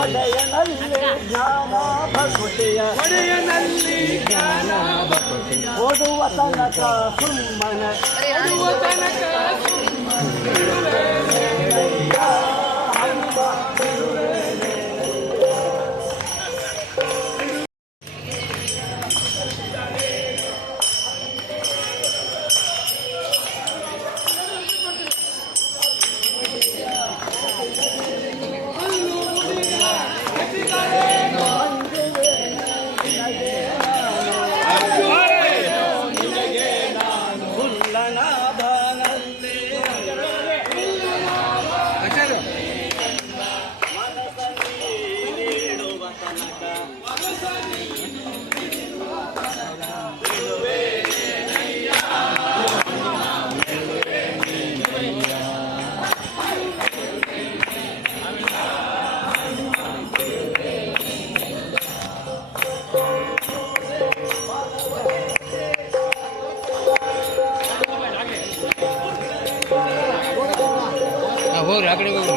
ಒಡೆಯನಲ್ಲಿ ಜ್ಞಾನ ಜ್ಞಾನ ಸುಮ್ಮನ ಹೋಗ್ರಿ ಆ ಕಡೆಗೆ ಹೋಗ್ರಿ